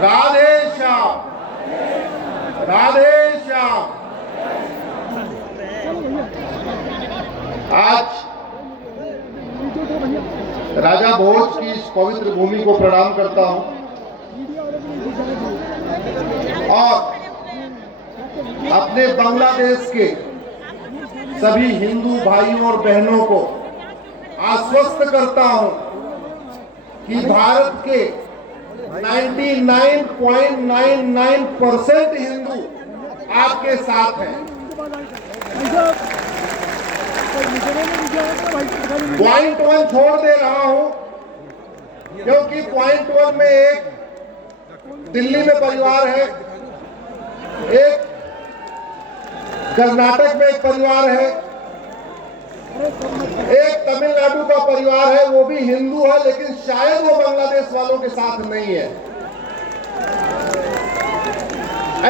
राधे श्याम, राधे श्याम। आज राजा भोज की इस पवित्र भूमि को प्रणाम करता हूं और अपने बांग्लादेश के सभी हिंदू भाइयों और बहनों को आश्वस्त करता हूं कि भारत के 99.99% हिंदू आपके साथ हैं। पॉइंट 1 छोड़ दे रहा हूं क्योंकि पॉइंट 1 में एक दिल्ली में परिवार है, एक कर्नाटक में एक परिवार है, एक तमिलनाडु का परिवार है, वो भी हिंदू है लेकिन शायद वो बांग्लादेश वालों के साथ नहीं है।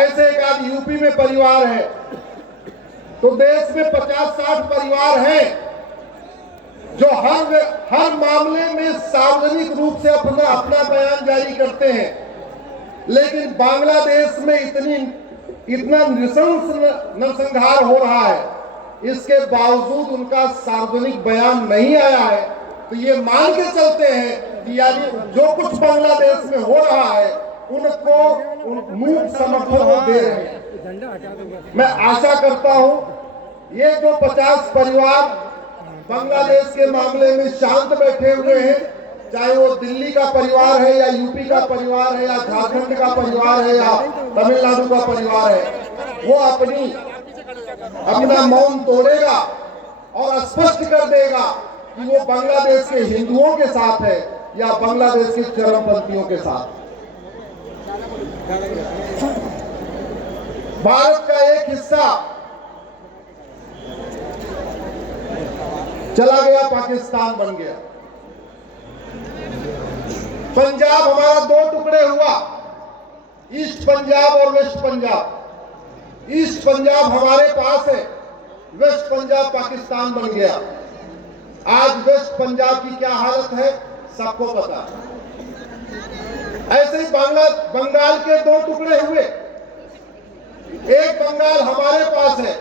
ऐसे एक आध यूपी में परिवार है। तो देश में 50-60 परिवार हैं जो हर मामले में सार्वजनिक रूप से अपना बयान जारी करते हैं, लेकिन बांग्लादेश में इतना नरसंहार हो रहा है, इसके बावजूद उनका सार्वजनिक बयान नहीं आया है। तो ये मान के चलते हैं कि यानी जो कुछ बांग्लादेश में हो रहा है उनको मूक समर्थन वो दे रहे हैं। मैं आशा करता हूं ये जो 50 परिवार बांग्लादेश के मामले में शांत बैठे हुए हैं, चाहे वो दिल्ली का परिवार है या यूपी का परिवार है या झारखंड का परिवार है या तमिलनाडु का परिवार है, वो अपना मौन तोड़ेगा और स्पष्ट कर देगा कि वो बांग्लादेश के हिंदुओं के साथ है या बांग्लादेश के चरमपंथियों के साथ। भारत का एक हिस्सा चला गया, पाकिस्तान बन गया। पंजाब हमारा 2 टुकड़े हुआ, ईस्ट पंजाब और वेस्ट पंजाब। ईस्ट पंजाब हमारे पास है, वेस्ट पंजाब पाकिस्तान बन गया। आज वेस्ट पंजाब की क्या हालत है सबको पता है। ऐसे ही बंगाल के 2 टुकड़े हुए, एक बंगाल हमारे पास है,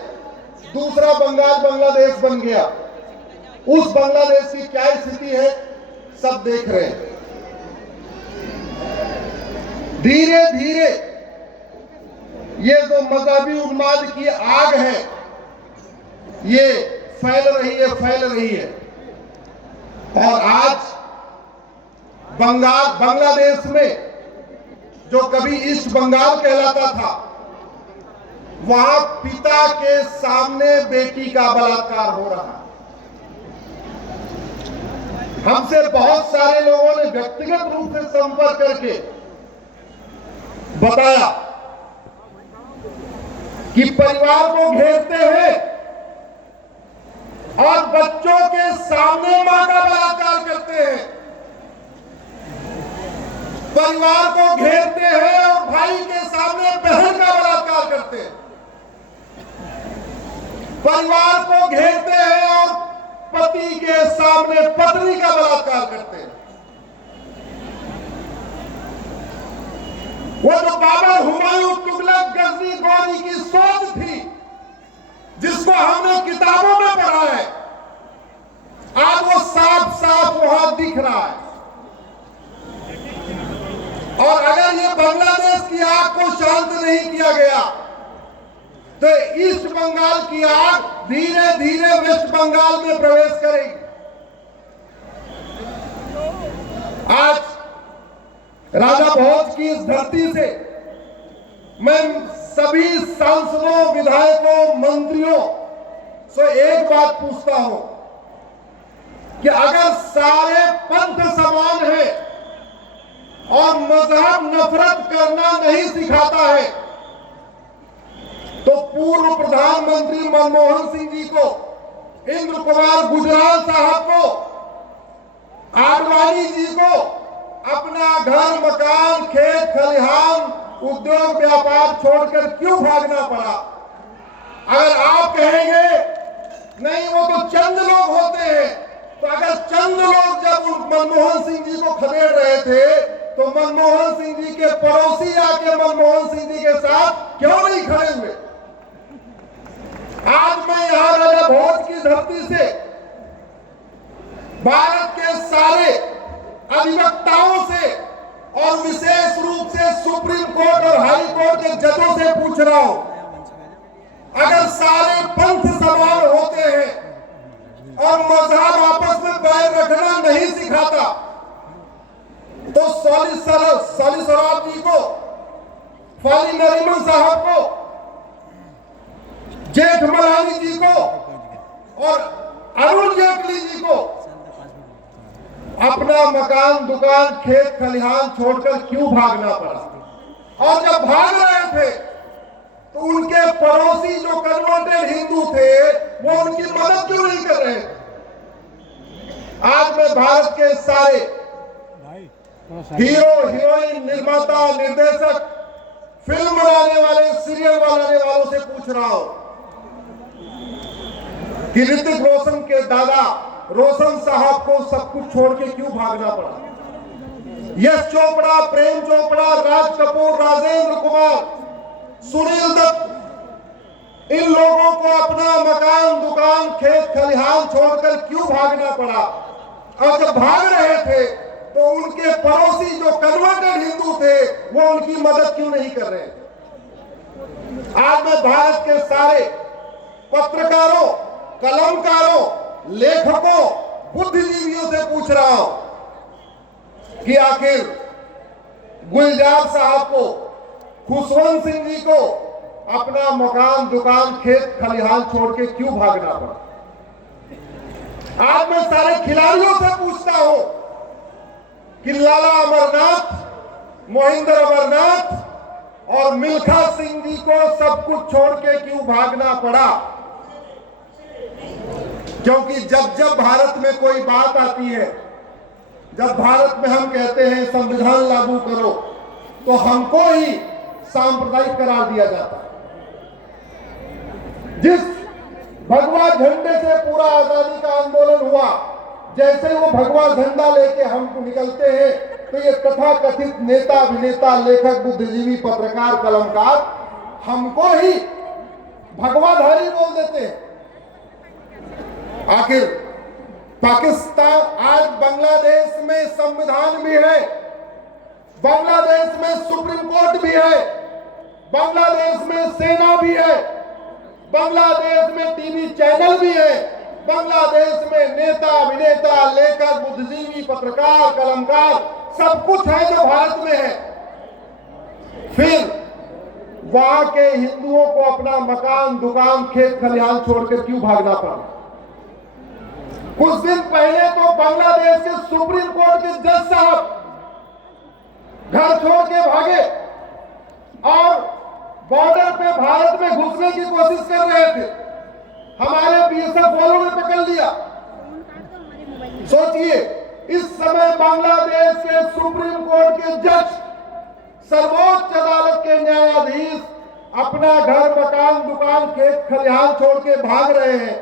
दूसरा बंगाल बांग्लादेश बन गया। उस बांग्लादेश की क्या स्थिति है सब देख रहे हैं। धीरे धीरे ये जो मजहबी उन्माद की आग है ये फैल रही है। और आज बांग्लादेश में जो कभी ईस्ट बंगाल कहलाता था, वहां पिता के सामने बेटी का बलात्कार हो रहा है। हमसे बहुत सारे लोगों ने व्यक्तिगत रूप से संपर्क करके बताया कि परिवार को घेरते हैं और बच्चों के सामने मां का बलात्कार करते हैं, परिवार को घेरते हैं और भाई के सामने बहन का बलात्कार करते हैं, परिवार को घेरते हैं और पति के सामने पत्नी का बलात्कार करते हैं। वो जो बाबर, हुमायूं, तुगलक, गजनी, गौरी की सोच थी जिसको हमने किताबों में पढ़ा है, आज वो साफ साफ वहां दिख रहा है। और अगर ये बांग्लादेश की आग को शांत नहीं किया गया तो ईस्ट बंगाल की आग धीरे धीरे वेस्ट बंगाल में प्रवेश करेगी। आज राजा भोज की इस धरती से मैं सभी सांसदों, विधायकों, मंत्रियों से एक बात पूछता हूं कि अगर सारे पंथ समान है और मजहब नफरत करना नहीं सिखाता है तो पूर्व प्रधानमंत्री मनमोहन सिंह जी को, इंद्र कुमार गुजराल साहब को, आडवाणी जी को अपना घर, मकान, खेत खलिहान, उद्योग, व्यापार छोड़कर क्यों भागना पड़ा? अगर आप कहेंगे नहीं वो तो चंद लोग होते हैं, तो अगर चंद लोग जब मनमोहन सिंह जी को खदेड़ रहे थे तो मनमोहन सिंह जी के पड़ोसी साथ क्यों नहीं खड़े हुए? आज मैं यहां राजा भोज की धरती से भारत के सारे अधिवक्ताओं से और विशेष रूप से सुप्रीम कोर्ट और हाई कोर्ट के जजों से पूछ रहा हूं, अगर सारे पंथ समान होते हैं और मजहब आपस में बैर रखना नहीं सिखाता, तो सॉलिसिटर जी को, फाली नरीमन साहब को, जेठमलानी जी को और अरुण जेटली जी को अपना मकान, दुकान, खेत खलिहान छोड़कर क्यों भागना पड़ा? और जब भाग रहे थे तो उनके पड़ोसी जो कन्वर्टेड हिंदू थे वो उनकी मदद क्यों नहीं कर रहे? आज मैं भारत के सारे हीरो, हीरोइन, निर्माता, निर्देशक, फिल्म बनाने वाले, सीरियल बनाने वालों से पूछ रहा हूं कि ऋतिक रोशन के दादा रोशन साहब को सब कुछ छोड़ के क्यों भागना पड़ा? यश चोपड़ा, प्रेम चोपड़ा, राज कपूर, राजेंद्र कुमार, सुनील दत्त, इन लोगों को अपना मकान, दुकान, खेत खलिहान छोड़कर क्यों भागना पड़ा? और जब भाग रहे थे तो उनके पड़ोसी जो कन्वर्टेड हिंदू थे वो उनकी मदद क्यों नहीं कर रहे? आज मैं भारत के सारे पत्रकारों, कलमकारों, लेखकों, बुद्धिजीवियों से पूछ रहा हूं कि आखिर गुलजार साहब को, खुशवंत सिंह जी को अपना मकान, दुकान, खेत खलिहान छोड़ के क्यों भागना पड़ा? आज मैं सारे खिलाड़ियों से पूछता हूं कि लाला अमरनाथ, मोहिंदर अमरनाथ और मिल्खा सिंह जी को सब कुछ छोड़ के क्यों भागना पड़ा? क्योंकि जब जब भारत में कोई बात आती है, जब भारत में हम कहते हैं संविधान लागू करो, तो हमको ही सांप्रदायिक करार दिया जाता है। जिस भगवा झंडे से पूरा आजादी का आंदोलन हुआ, जैसे वो भगवा झंडा लेके हम निकलते हैं तो ये तथाकथित नेता, अभिनेता, लेखक, बुद्धिजीवी, पत्रकार, कलमकार हमको ही भगवाधारी बोल देते हैं। आखिर पाकिस्तान, आज बांग्लादेश में संविधान भी है, बांग्लादेश में सुप्रीम कोर्ट भी है, बांग्लादेश में सेना भी है, बांग्लादेश में टीवी चैनल भी है, बांग्लादेश में नेता, अभिनेता, लेखक, बुद्धिजीवी, पत्रकार, कलमकार सब कुछ है जो भारत में है। फिर वहां के हिंदुओं को अपना मकान, दुकान, खेत खलिहान छोड़कर क्यों भागना पड़ा? कुछ दिन पहले तो बांग्लादेश के सुप्रीम कोर्ट के जज साहब घर छोड़ के भागे और बॉर्डर पे भारत में घुसने की कोशिश कर रहे थे। हमारे बीएसएफ वालों ने पकड़ लिया। सोचिए, इस समय बांग्लादेश के सुप्रीम कोर्ट के जज, सर्वोच्च अदालत के न्यायाधीश अपना घर, मकान, दुकान, खेत खलिहान छोड़ के भाग रहे हैं,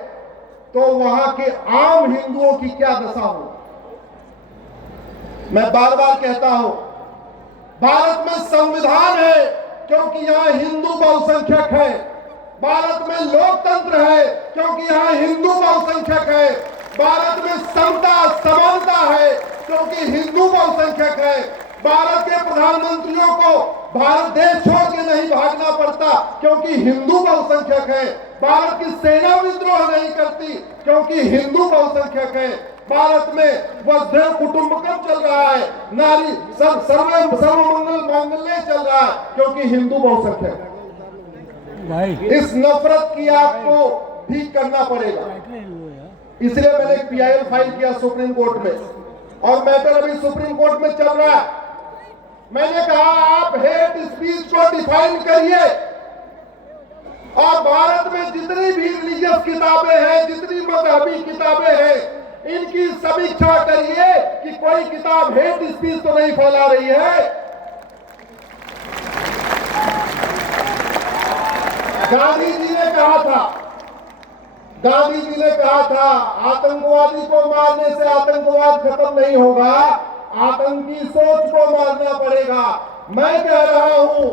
तो वहां के आम हिंदुओं की क्या दशा हो? मैं बार बार कहता हूं, भारत में संविधान है क्योंकि यहां हिंदू बहुसंख्यक है, भारत में लोकतंत्र है क्योंकि यहां हिंदू बहुसंख्यक है, भारत में समता, समानता है क्योंकि हिंदू बहुसंख्यक है, भारत के प्रधानमंत्रियों को भारत देश छोड़ के नहीं भागना पड़ता क्योंकि हिंदू बहुसंख्यक है, भारत की सेना विद्रोह नहीं करती क्योंकि हिंदू बहुसंख्यक है, भारत में वसुधैव कुटुंबकम चल रहा है, नारी सर्वमंगल मांगल्य चल रहा है क्योंकि हिंदू बहुसंख्यक है। इस नफरत की आपको ठीक करना पड़ेगा। इसलिए मैंने एक पीआईएल फाइल किया सुप्रीम कोर्ट में और मैटर अभी सुप्रीम कोर्ट में चल रहा है। मैंने कहा आप हेट स्पीच को डिफाइन करिए और भारत में जितनी भी रिलीजियस किताबें हैं, जितनी मजहबी किताबें हैं, इनकी समीक्षा करिए कि कोई किताब हेट स्पीच तो नहीं फैला रही है। गांधी जी ने कहा था आतंकवादी को मारने से आतंकवाद खत्म नहीं होगा, आतंकी सोच को मारना पड़ेगा। मैं कह रहा हूं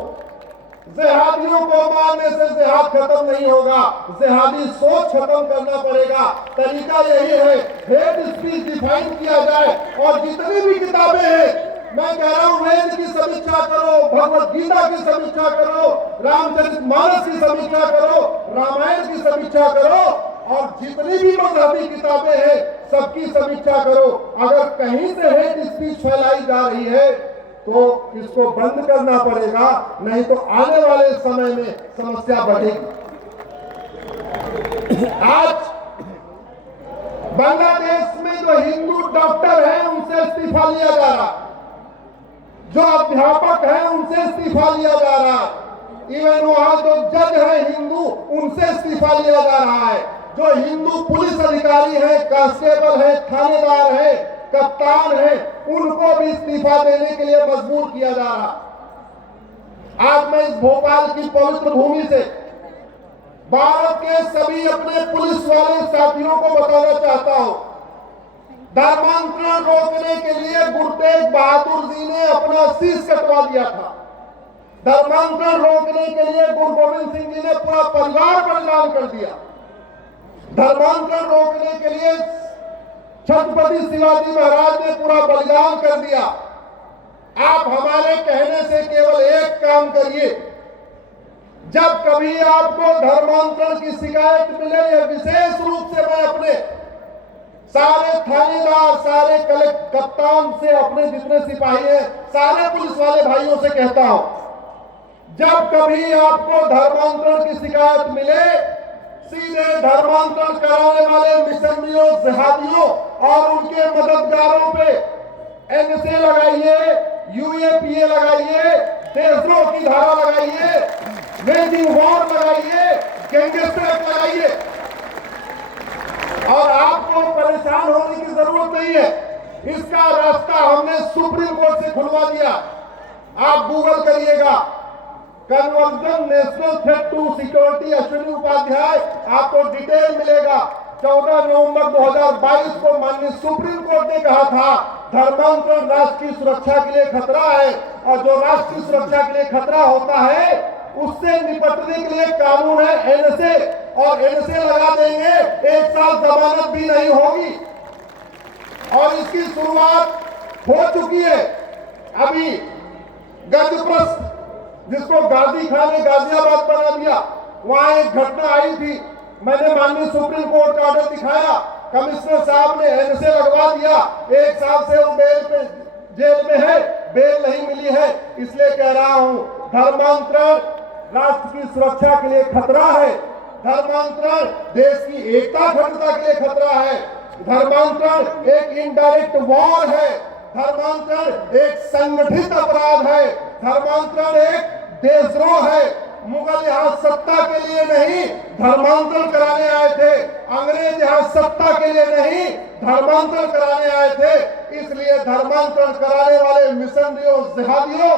जिहादियों को मारने से जिहाद खत्म नहीं होगा, जिहादी सोच खत्म करना पड़ेगा। तरीका यही है, हेट स्पीच डिफाइन किया जाए और जितनी भी किताबें हैं, मैं कह रहा हूं वेद की समीक्षा करो, भगवत गीता की समीक्षा करो, रामचरितमानस की समीक्षा करो, रामायण की समीक्षा करो और जितनी भी मजहबी किताबें हैं सबकी समीक्षा करो। अगर कहीं से हेट स्पीच फैलाई जा रही है तो इसको बंद करना पड़ेगा, नहीं तो आने वाले समय में समस्या बढ़ेगी। आज बांग्लादेश में जो हिंदू डॉक्टर हैं उनसे इस्तीफा लिया जा रहा है, जो अध्यापक हैं उनसे इस्तीफा लिया जा रहा है, इवन वहां जो जज है हिंदू उनसे इस्तीफा लिया जा रहा है, जो हिंदू पुलिस अधिकारी है, कांस्टेबल है, थानेदार है, कप्तान है, उनको भी इस्तीफा देने के लिए मजबूर किया जा रहा। आज मैं इस भोपाल की पवित्र भूमि से भारत के सभी अपने पुलिस वाले साथियों को बताना चाहता हूं, धर्मांतरण रोकने के लिए गुरु तेग बहादुर जी ने अपना शीश कटवा दिया था। धर्मांतरण रोकने के लिए गुरु गोविंद सिंह जी ने पूरा परिवार बलिदान कर दिया। धर्मांतरण रोकने के लिए छत्रपति शिवाजी महाराज ने पूरा बलिदान कर दिया। आप हमारे कहने से केवल एक काम करिए, जब कभी आपको धर्मांतरण की शिकायत मिले, यह विशेष रूप से मैं अपने सारे थानेदार, सारे कप्तान से, अपने जितने सिपाही हैं, सारे पुलिस वाले भाइयों से कहता हूं, जब कभी आपको धर्मांतरण की शिकायत मिले, सीधे धर्मांतरण कराने वाले मिशनरियों, जिहादियों और उनके मददगारों पे एनएसए लगाइए, यूएपीए लगाइए, देशद्रोह की धारा लगाइए, वेजिंग वॉर लगाइए, गैंगस्टर एक्ट लगाइए और आपको परेशान होने की जरूरत नहीं है। इसका रास्ता हमने सुप्रीम कोर्ट से खुलवा दिया। आप गूगल करिएगा, conversion national threat to security, Ashwini Upadhyay, आपको डिटेल मिलेगा। 14 नवंबर 2022 को माननीय सुप्रीम कोर्ट ने कहा था धर्मांतरण राष्ट्र की सुरक्षा के लिए खतरा है और जो राष्ट्र की सुरक्षा के लिए खतरा होता है उससे निपटने के लिए कानून है एनएसए, और एनएसए लगा देंगे, 1 साल जमानत भी नहीं होगी। और इसकी शुरुआत हो चुकी है। अभी गजप्रस्थ, जिसको गाजी खान ने गाजियाबाद बना दिया, वहां एक घटना आई थी, मैंने माननीय सुप्रीम कोर्ट का ऑर्डर दिखाया, कमिश्नर साहब ने एनएसए लगवा दिया, 1 साल से वो जेल में है, बेल नहीं मिली है। इसलिए कह रहा हूं, धर्मांतरण राष्ट्र की सुरक्षा के लिए खतरा है, धर्मांतरण देश की एकता अखंडता के लिए खतरा है, धर्मांतरण एक इनडायरेक्ट वॉर है, धर्मांतरण एक संगठित अपराध है, धर्मांतरण एक देशद्रोह है। मुगल यहाँ सत्ता के लिए नहीं धर्मांतरण कराने आए थे, अंग्रेज यहाँ सत्ता के लिए नहीं धर्मांतरण कराने आए थे। इसलिए धर्मांतरण कराने वाले मिशनरियों, जिहादियों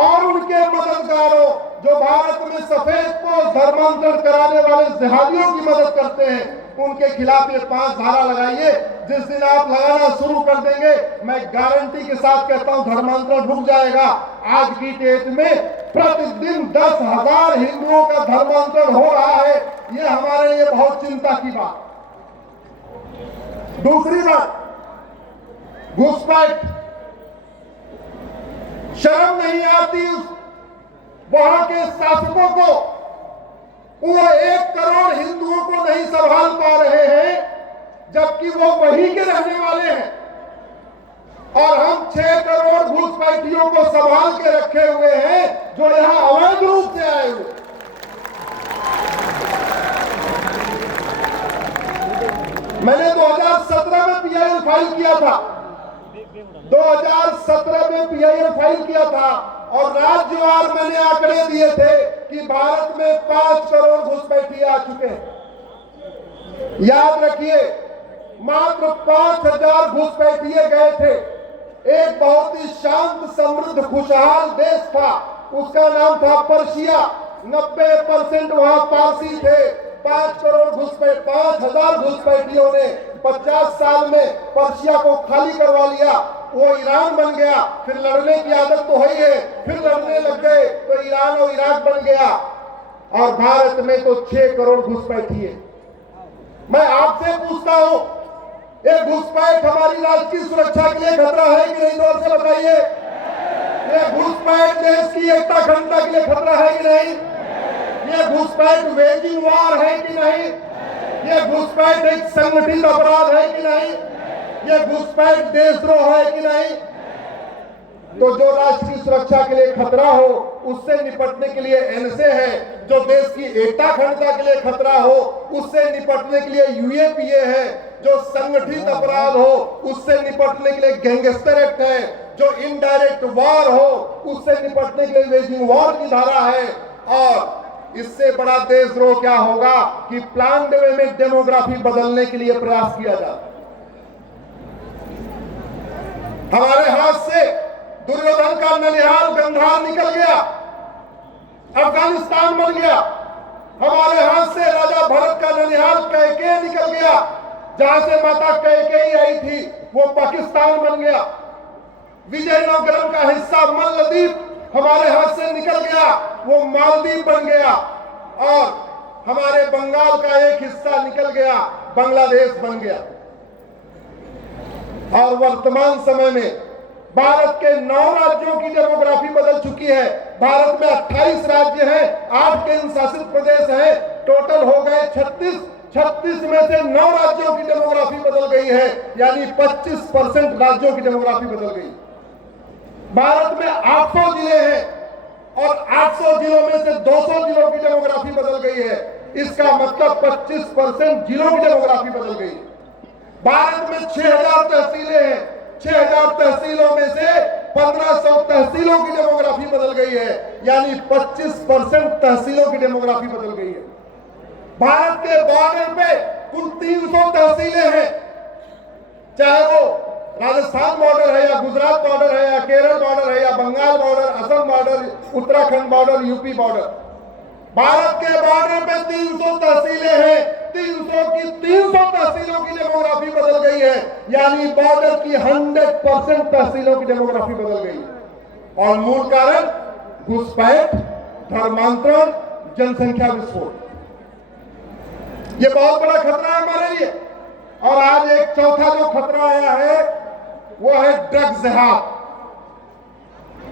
और उनके मददगारों, जो भारत में सफेद पोश धर्मांतरण कराने वाले जिहादियों की मदद करते हैं, उनके खिलाफ ये 5 धारा लगाइए। जिस दिन आप लगाना शुरू कर देंगे, मैं गारंटी के साथ कहता हूं धर्मांतरण रुक जाएगा। आज की डेट में प्रतिदिन 10,000 हिंदुओं का धर्मांतरण हो रहा है, ये हमारे लिए बहुत चिंता की बात। दूसरी बात, घुसपैठ, शर्म नहीं आती वहां के शासकों को, वो 1 करोड़ हिंदुओं को नहीं संभाल पा रहे हैं, जबकि वो वहीं के रहने वाले हैं, और हम 6 करोड़ घुसपैठियों को संभाल के रखे हुए हैं जो यहां अवैध रूप से आए हुए। मैंने 2017 में पीआईएल फाइल किया था, 2017 में पीआईएल फाइल किया था और राज्यवार मैंने आंकड़े दिए थे कि भारत में 5 करोड़ घुसपैठिए आ चुके हैं। याद रखिए, मात्र 5,000 घुसपैठिए गए थे। एक बहुत ही शांत, समृद्ध, खुशहाल देश था, उसका नाम था पर्शिया। 90% वहां पारसी थे। 5,000 घुसपैठियों ने 50 साल में पर्शिया को खाली करवा लिया। वो ईरान बन गया, फिर लड़ने की आदत तो है ही है, फिर लड़ने लग गए तो ईरान और इराक बन गया, और भारत में तो 6 करोड़ घुसपैठी है। मैं आपसे पूछता हूं, ये घुसपैठ हमारी राष्ट्रीय सुरक्षा के लिए खतरा है कि नहीं? जोर से बताइए। ये घुसपैठ देश की एकता अखंडता के लिए खतरा है कि नहीं? ये घुसपैठ वेजिंग वार है कि नहीं? ये घुसपैठ एक संगठित अपराध है कि नहीं? ये घुसपैठ देशद्रोह है कि नहीं? तो जो राष्ट्रीय सुरक्षा के लिए खतरा हो उससे निपटने के लिए एनएसए है, जो देश की एकता अखंडता के लिए खतरा हो उससे निपटने के लिए यूएपीए है, जो संगठित अपराध हो उससे निपटने के लिए गैंगस्टर एक्ट है, जो इनडायरेक्ट वार हो उससे निपटने के लिए वेजिंग वार की धारा है। और इससे बड़ा देशद्रोह क्या होगा कि प्लान्ड वे में डेमोग्राफी बदलने के लिए प्रयास किया जाता। हमारे हाथ से दुर्योधन का ननिहाल गंधार निकल गया, अफगानिस्तान बन गया। हमारे हाथ से राजा भरत का ननिहाल कैकेय निकल गया, जहां से माता कैकेयी आई थी वो पाकिस्तान बन गया। विजयनगरम का हिस्सा मल्लदीप हमारे हाथ से निकल गया, वो मालदीव बन गया। और हमारे बंगाल का एक हिस्सा निकल गया, बांग्लादेश बन गया। और वर्तमान समय में भारत के 9 राज्यों की डेमोग्राफी बदल चुकी है। भारत में 28 राज्य हैं, 8 केंद्र शासित प्रदेश हैं, टोटल हो गए 36। 36 में से 9 राज्यों की डेमोग्राफी बदल गई है, यानी 25% राज्यों की डेमोग्राफी बदल गई। भारत में 800 जिले हैं और 800 जिलों में से 200 जिलों की डेमोग्राफी बदल गई है। इसका मतलब 25% जिलों की डेमोग्राफी बदल गई। भारत में 6000 तहसीलें हैं, 6000 तहसीलों में से 1500 तहसीलों की डेमोग्राफी बदल गई है, यानी 25% तहसीलों की डेमोग्राफी बदल गई है। भारत के बॉर्डर पे कुल 300 तहसीलें हैं, चाहे वो राजस्थान बॉर्डर है या गुजरात बॉर्डर है या केरल बॉर्डर है या Bengal border, Assam border, Uttarakhand border, UP border. Bharat के बॉर्डर पे 300 तहसीलें हैं, 300 की 300 तहसीलों की डेमोग्राफी बदल गई है, यानी बॉर्डर की 100% तहसीलों की डेमोग्राफी बदल गई है। और मूल कारण घुसपैठ, धर्मांतरण, जनसंख्या विस्फोट, ये बहुत बड़ा खतरा है हमारे लिए। और आज एक चौथा जो खतरा आया है वो है ड्रग्स जिहाद।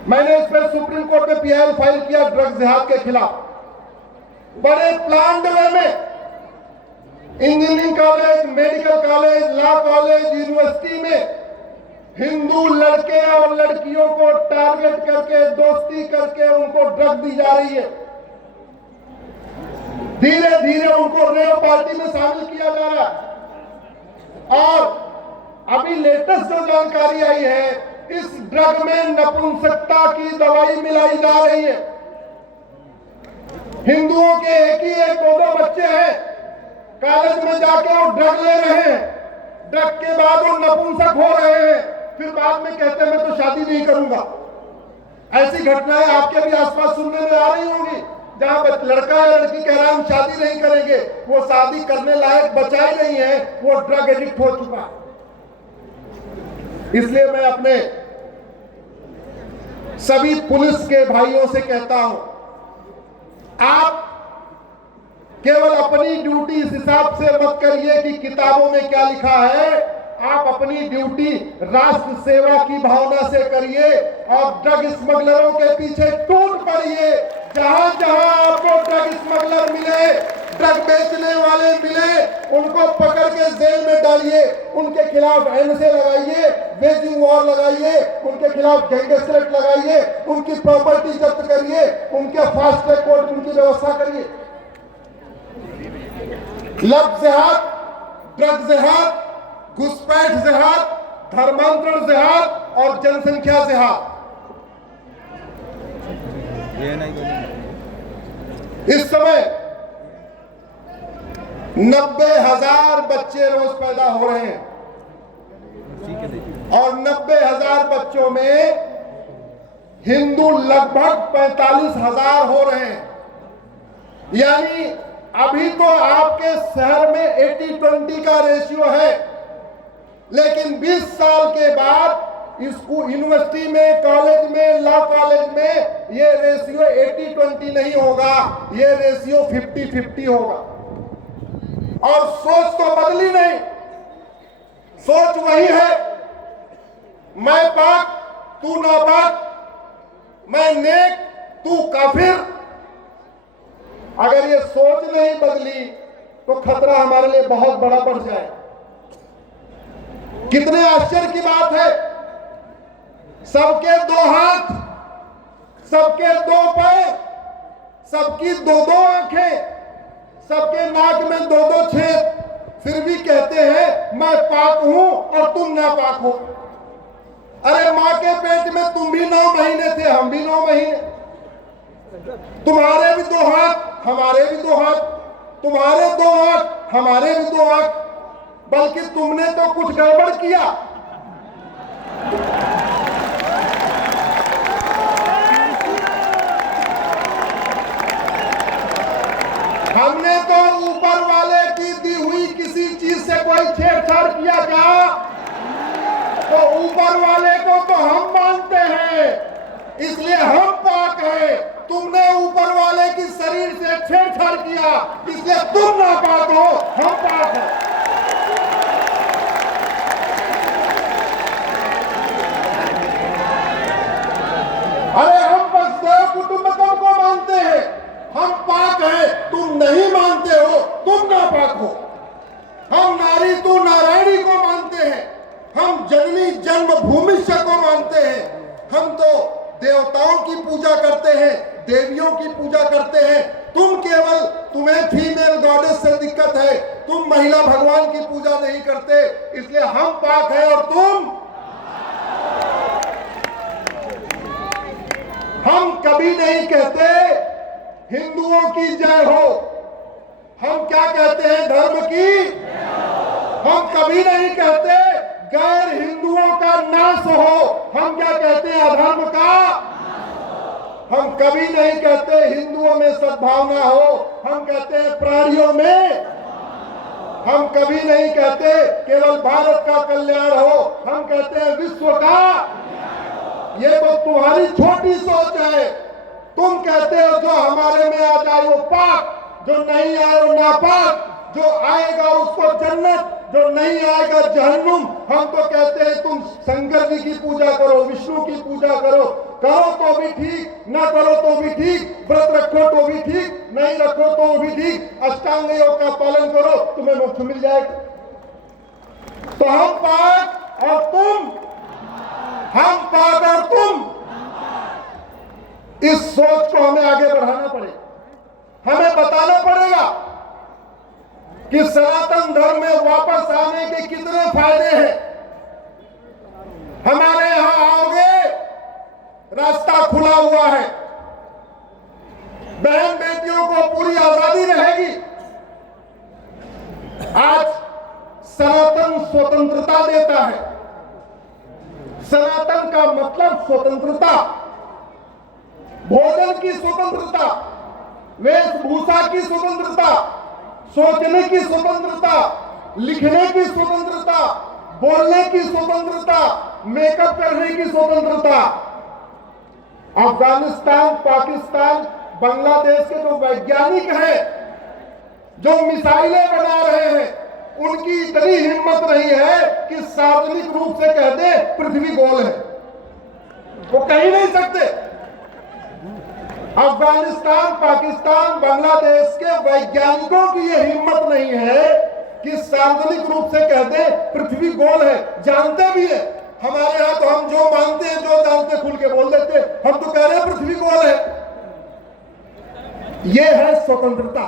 मैंने इस पर सुप्रीम कोर्ट में पीआईएल फाइल किया ड्रग्स जिहाद के खिलाफ। बड़े प्लान्ड वे में engineering college, medical college, law college, university में हिंदू लड़के और लड़कियों को टारगेट करके, दोस्ती करके उनको ड्रग दी जा रही है। धीरे धीरे उनको रेव पार्टी में शामिल किया जा रहा है। और अभी लेटेस्ट जो जानकारी आई है, इस ड्रग में नपुंसकता की दवाई मिलाई जा रही है। हिंदुओं के एक 2 बच्चे हैं, कॉलेज में जाके वो ड्रग ले रहे हैं, ड्रग के बाद वो नपुंसक हो रहे हैं, फिर बाद में कहते हैं मैं तो शादी नहीं करूंगा। ऐसी घटनाएं आपके भी आसपास सुनने में आ रही होंगी, जहां लड़का या लड़की कह रहा है हम शादी नहीं करेंगे, वो शादी करने लायक बचा ही नहीं है, वो ड्रग एडिक्ट हो चुका है। इसलिए मैं अपने सभी पुलिस के भाइयों से कहता हूं, आप केवल अपनी ड्यूटी इस हिसाब से मत करिए कि किताबों में क्या लिखा है। आप अपनी ड्यूटी राष्ट्र सेवा की भावना से करिए और ड्रग स्मगलरों के पीछे टूट पड़िए। जहां जहां आपको ड्रग स्मगलर मिले, ड्रग बेचने वाले मिले, उनको पकड़ के जेल में डालिए, उनके खिलाफ एनएसए लगाइए, वेजिंग वॉर लगाइए, उनके खिलाफ गैंगस्टर एक्ट लगाइए, उनकी प्रॉपर्टी जब्त करिए, उनके फास्ट ट्रैक कोर्ट उनकी व्यवस्था करिए। लव जिहाद, ड्रग जिहाद, घुसपैठ जिहाद, धर्मांतरण जिहाद और जनसंख्या जिहाद, इस समय 90,000 बच्चे रोज पैदा हो रहे हैं और 90,000 बच्चों में हिंदू लगभग 45,000 हो रहे हैं। यानी अभी तो आपके शहर में 80-20 का रेशियो है, लेकिन 20 साल के बाद स्कूल, यूनिवर्सिटी में, कॉलेज में, लॉ कॉलेज में ये रेशियो 80-20 नहीं होगा, ये रेशियो 50-50 होगा। और सोच तो बदली नहीं, सोच वही है, मैं पाक तू नापाक, मैं नेक तू काफिर। अगर ये सोच नहीं बदली तो खतरा हमारे लिए बहुत बड़ा बढ़ जाए। कितने आश्चर्य की बात है, सबके 2 हाथ, सबके 2 पैर, सबकी 2-2 आंखें, सबके नाक में 2-2 छेद, फिर भी कहते हैं मैं पाक हूं और तुम नापाक हो। अरे मां के पेट में तुम भी 9 महीने थे, हम भी 9 महीने। तुम्हारे भी 2 हाथ, हमारे भी 2 हाथ, तुम्हारे 2 आंख, हमारे भी 2 आंख, बल्कि तुमने तो कुछ गड़बड़ किया। हमने तो ऊपर वाले की दी हुई किसी चीज से कोई छेड़छाड़ किया क्या? तो ऊपर वाले को तो हम मानते हैं, इसलिए हम पाक हैं। तुमने ऊपर वाले की शरीर से छेड़छाड़ किया, इसलिए तुम नापाक हो, हम पाक हैं। अरे हम बस 2 कुटुंबकों को मानते हैं, हम पाक हैं, तुम नहीं मानते हो, तुम नापाक हो। हम नारी तू नारायणी को मानते हैं, हम जननी जन्मभूमि को मानते हैं, हम तो देवताओं की पूजा करते हैं, देवियों की पूजा करते हैं। तुम केवल, तुम्हें फीमेल गॉडेस से दिक्कत है, तुम महिला भगवान की पूजा नहीं करते, इसलिए हम पाक हैं और तुम। हम कभी नहीं कहते हिंदुओं की जय हो, हम क्या कहते हैं? धर्म की। हम कभी नहीं कहते गैर हिंदुओं का नाश हो, हम क्या कहते हैं? अधर्म का। हम कभी नहीं कहते हिंदुओं में सद्भावना हो, हम कहते हैं प्राणियों में। हम कभी नहीं कहते केवल भारत का कल्याण हो, हम कहते हैं विश्व का। ये तो तुम्हारी छोटी सोच है। तुम कहते हो जो हमारे में आ जाए वो पाक, जो नहीं आए वो नापाक, जो आएगा उसको जन्नत, जो नहीं आएगा जहन्नुम। हम तो कहते हैं तुम शंकर जी की पूजा करो, विष्णु की पूजा करो, करो तो भी ठीक, ना करो तो भी ठीक, व्रत रखो तो भी ठीक, नहीं रखो तो भी ठीक, अष्टांग योग का पालन करो, तुम्हें मोक्ष मिल जाएगा। तो हम पाक और तुम, हम पाक और तुम, इस सोच को हमें आगे बढ़ाना पड़ेगा। हमें बताना पड़ेगा कि सनातन धर्म में वापस आने के कितने फायदे हैं। हमारे यहां आओगे, रास्ता खुला हुआ है, बहन बेटियों को पूरी आजादी रहेगी। आज सनातन स्वतंत्रता देता है। सनातन का मतलब स्वतंत्रता, भोजन की स्वतंत्रता, वेशभूषा की स्वतंत्रता, सोचने की स्वतंत्रता, लिखने की स्वतंत्रता, बोलने की स्वतंत्रता, मेकअप करने की स्वतंत्रता। अफगानिस्तान, पाकिस्तान, बांग्लादेश के जो वैज्ञानिक हैं, जो मिसाइलें बना रहे हैं, उनकी इतनी हिम्मत नहीं है कि सार्वजनिक रूप से कह दे पृथ्वी गोल है। वो कह ही नहीं सकते। अफगानिस्तान, पाकिस्तान, बांग्लादेश के वैज्ञानिकों की यह हिम्मत नहीं है कि सार्वजनिक रूप से कह दे पृथ्वी गोल है। जानते भी है। हमारे यहां तो हम जो मानते हैं, जो जानते खुल के बोल देते, हम तो कह रहे हैं पृथ्वी गोल है। यह है स्वतंत्रता।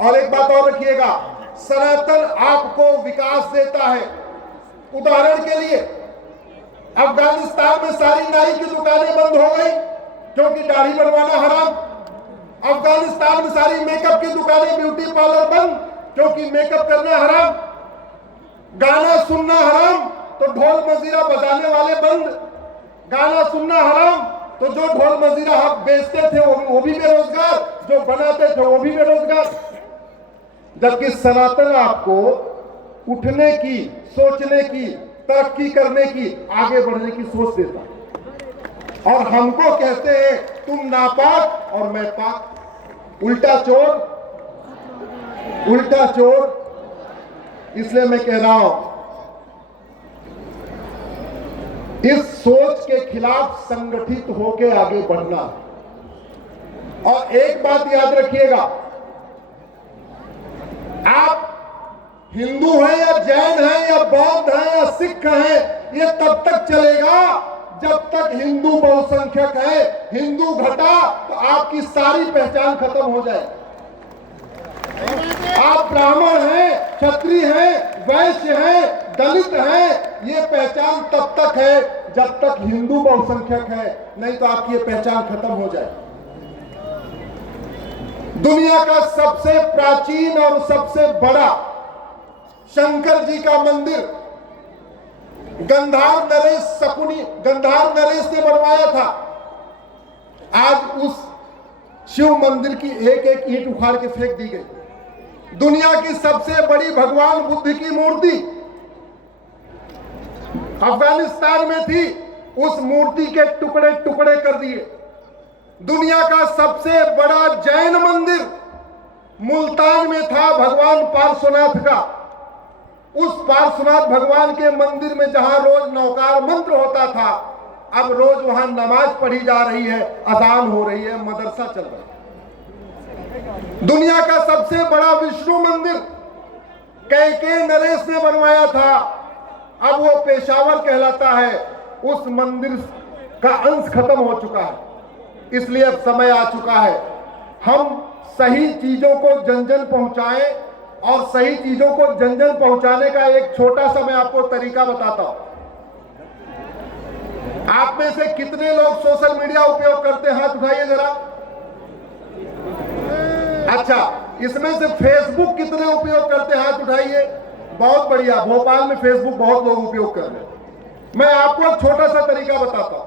और एक बात और रखिएगा, सनातन आपको विकास देता है। उदाहरण के लिए अफगानिस्तान में सारी नाई की दुकानें बंद हो गई क्योंकि दाढ़ी बनवाना हराम। अफगानिस्तान में सारी मेकअप की दुकानें, ब्यूटी पार्लर बंद क्योंकि मेकअप करना हराम। गाना सुनना हराम तो ढोल मजीरा बजाने वाले बंद। गाना सुनना हराम तो जो ढोल मजीरा हम बेचते थे वो भी बेरोजगार, जो बनाते थे वो भी बेरोजगार। जबकि सनातन आपको उठने की, सोचने की, तरक्की करने की, आगे बढ़ने की सोच देता। और हमको कहते हैं तुम नापाक और मैं पाक, उल्टा चोर। इसलिए मैं कह रहा हूं, इस सोच के खिलाफ संगठित होकर आगे बढ़ना। और एक बात याद रखिएगा, आप हिंदू हैं या जैन हैं या बौद्ध हैं या सिख हैं, ये तब तक चलेगा जब तक हिंदू बहुसंख्यक है। हिंदू घटा तो आपकी सारी पहचान खत्म हो जाए। आप ब्राह्मण हैं, क्षत्रिय हैं, वैश्य हैं, दलित हैं, ये पहचान तब तक है जब तक हिंदू बहुसंख्यक है, नहीं तो आपकी ये पहचान खत्म हो जाए। दुनिया का सबसे प्राचीन और सबसे बड़ा शंकर जी का मंदिर गंधार नरेश ने बनवाया था। आज उस शिव मंदिर की एक एक ईंट उखाड़ के फेंक दी गई। दुनिया की सबसे बड़ी भगवान बुद्ध की मूर्ति अफगानिस्तान में थी, उस मूर्ति के टुकड़े टुकड़े कर दिए। दुनिया का सबसे बड़ा जैन मंदिर मुल्तान में था भगवान पार्श्वनाथ का। उस पार्श्वनाथ भगवान के मंदिर में जहां रोज नौकार मंत्र होता था, अब रोज वहां नमाज पढ़ी जा रही है, अजान हो रही है, मदरसा चल रहा है। दुनिया का सबसे बड़ा विष्णु मंदिर कैके नरेश ने बनवाया था, अब वो पेशावर कहलाता है। उस मंदिर का अंश खत्म हो चुका है। इसलिए अब समय आ चुका है हम सही चीजों को जन जन पहुंचाएं। और सही चीजों को जन जन पहुंचाने का एक छोटा सा मैं आपको तरीका बताता हूं। आप में से कितने लोग सोशल मीडिया उपयोग करते हैं, हाथ उठाइए जरा। अच्छा, इसमें से फेसबुक कितने उपयोग करते हैं, हाथ उठाइए। बहुत बढ़िया, भोपाल में फेसबुक बहुत लोग उपयोग कर रहे हैं। मैं आपको एक छोटा सा तरीका बताता हूं।